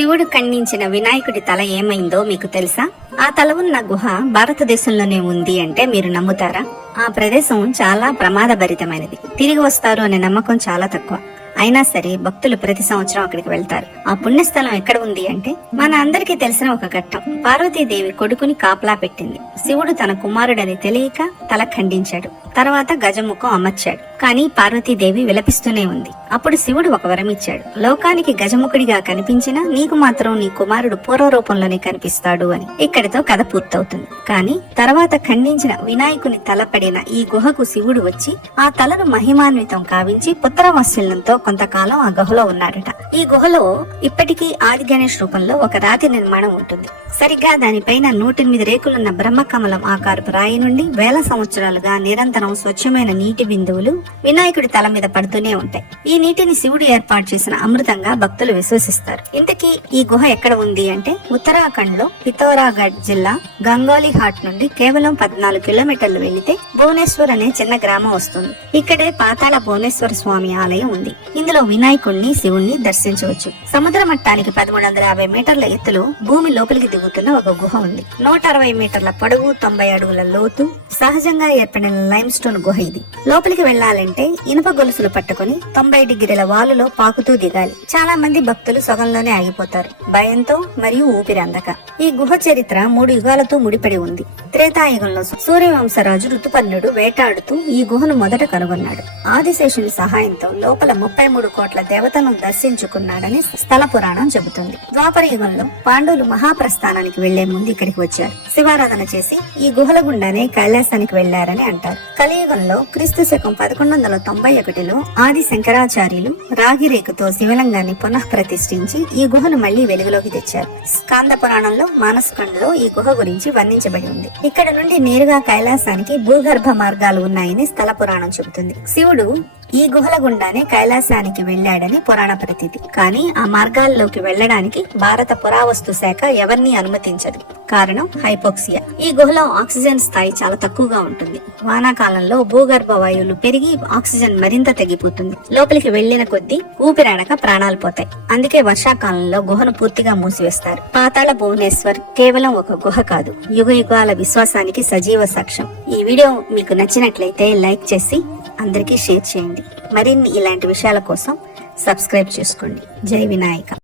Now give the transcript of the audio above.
శివుడు ఖండించిన వినాయకుడి తల ఏమైందో మీకు తెలుసా? ఆ తల ఉన్న గుహ భారతదేశంలోనే ఉంది అంటే మీరు నమ్ముతారా? ఆ ప్రదేశం చాలా ప్రమాదభరితమైనది. తిరిగి వస్తారు అనే నమ్మకం చాలా తక్కువ. అయినా సరే భక్తులు ప్రతి సంవత్సరం అక్కడికి వెళ్తారు. ఆ పుణ్యస్థలం ఎక్కడ ఉంది అంటే మన అందరికీ తెలిసిన ఒక ఘట్టం. పార్వతీదేవి కొడుకుని కాపలా పెట్టింది. శివుడు తన కుమారుడని తెలియక తల ఖండించాడు. తర్వాత గజముఖం అమర్చాడు. కానీ పార్వతీదేవి విలపిస్తూనే ఉంది. అప్పుడు శివుడు ఒక వరం ఇచ్చాడు. లోకానికి గజముఖుడిగా కనిపించినా నీకు మాత్రం నీ కుమారుడు పూర్వ రూపంలోనే కనిపిస్తాడు అని. ఇక్కడితో కథ పూర్తవుతుంది. కానీ తర్వాత ఖండించిన వినాయకుని తల పడిన ఈ గుహకు శివుడు వచ్చి ఆ తలను మహిమాన్వితం కావించి పుత్రవాత్సల్యంతో కొంతకాలం ఆ గుహలో ఉన్నాడట. ఈ గుహలో ఇప్పటికీ ఆది గణేష్ రూపంలో ఒక రాతి నిర్మాణం ఉంటుంది. సరిగ్గా దానిపైన 108 రేకులున్న బ్రహ్మకమలం ఆకారపు రాయి నుండి వేల సంవత్సరాలుగా నిరంతరం స్వచ్ఛమైన నీటి బిందువులు వినాయకుడి తల మీద పడుతూనే ఉంటాయి. ఈ నీటిని శివుడు ఏర్పాటు చేసిన అమృతంగా భక్తులు విశ్వసిస్తారు. ఇంతకీ ఈ గుహ ఎక్కడ ఉంది అంటే ఉత్తరాఖండ్ లో పితోరాగఢ్ జిల్లా గంగోలీ ఘాట్ నుండి కేవలం 14 కిలోమీటర్లు వెళ్లితే భువనేశ్వర్ అనే చిన్న గ్రామం వస్తుంది. ఇక్కడే పాతాళ భువనేశ్వర స్వామి ఆలయం ఉంది. ఇందులో వినాయకుడిని శివుణ్ణి దర్శించవచ్చు. సముద్ర మట్టానికి 1350 మీటర్ల ఎత్తులో భూమి లోపలికి దిగుతున్న ఒక గుహ ఉంది. 160 మీటర్ల పొడవు, 90 అడుగుల లోతు, సహజంగా ఏర్పడిన లైమ్ స్టోన్ గుహ ఇది. లోపలికి వెళ్లాలంటే ఇనుప గొలుసులు పట్టుకుని 90 డిగ్రీల వాలులో పాకుతూ దిగాలి. చాలా మంది భక్తులు సగంలోనే ఆగిపోతారు, భయంతో మరియు ఊపిరి అందక. ఈ గుహ చరిత్ర 3 యుగాలతో ముడిపడి ఉంది. త్రేతాయుగంలో సూర్యవంశరాజు ఋతుపర్ణుడు వేటాడుతూ ఈ గుహను మొదట కనుగొన్నాడు. ఆదిశేషుని సహాయంతో లోపల 33 కోట్ల దేవతను దర్శించుకున్నాడని స్థల పురాణం చెబుతుంది. ద్వాపర యుగంలో పాండవులు మహాప్రస్థానానికి వెళ్లే ముందు ఇక్కడికి వచ్చారు. శివారాధన చేసి ఈ గుహల గుండానే కైలాసానికి వెళ్లారని అంటారు. కలియుగంలో క్రీస్తు శకం 1191లో ఆది శంకరాచార్యులు రాగిరేకుతో శివలింగాన్ని పునః ప్రతిష్ఠించి ఈ గుహను మళ్లీ వెలుగులోకి తెచ్చారు. స్కాంద పురాణంలో మానసఖండ్లో ఈ గుహ గురించి వర్ణించబడి ఉంది. ఇక్కడ నుండి నేరుగా కైలాసానికి భూగర్భ మార్గాలు ఉన్నాయని స్థల పురాణం చెబుతుంది. శివుడు ఈ గుహల గుండానే కైలాసానికి వెళ్లాడని పురాణ ప్రతీతి. కానీ ఆ మార్గాల్లోకి వెళ్లడానికి భారత పురావస్తు శాఖ ఎవరిని అనుమతించదు. కారణం హైపోక్సియా. ఈ గుహలో ఆక్సిజన్ స్థాయి చాలా తక్కువగా ఉంటుంది. వానాకాలంలో భూగర్భ వాయువులు పెరిగి ఆక్సిజన్ మరింత తగ్గిపోతుంది. లోపలికి వెళ్లిన కొద్దీ ఊపిరాడక ప్రాణాలు పోతాయి. అందుకే వర్షాకాలంలో గుహను పూర్తిగా మూసివేస్తారు. పాతాళ భువనేశ్వర్ కేవలం ఒక గుహ కాదు, యుగ యుగాల విశ్వాసానికి సజీవ సాక్ష్యం. ఈ వీడియో మీకు నచ్చినట్లయితే లైక్ చేసి అందరికీ షేర్ చేయండి. మరిన్ని ఇలాంటి విషయాల కోసం సబ్స్క్రైబ్ చేసుకోండి. జై వినాయక.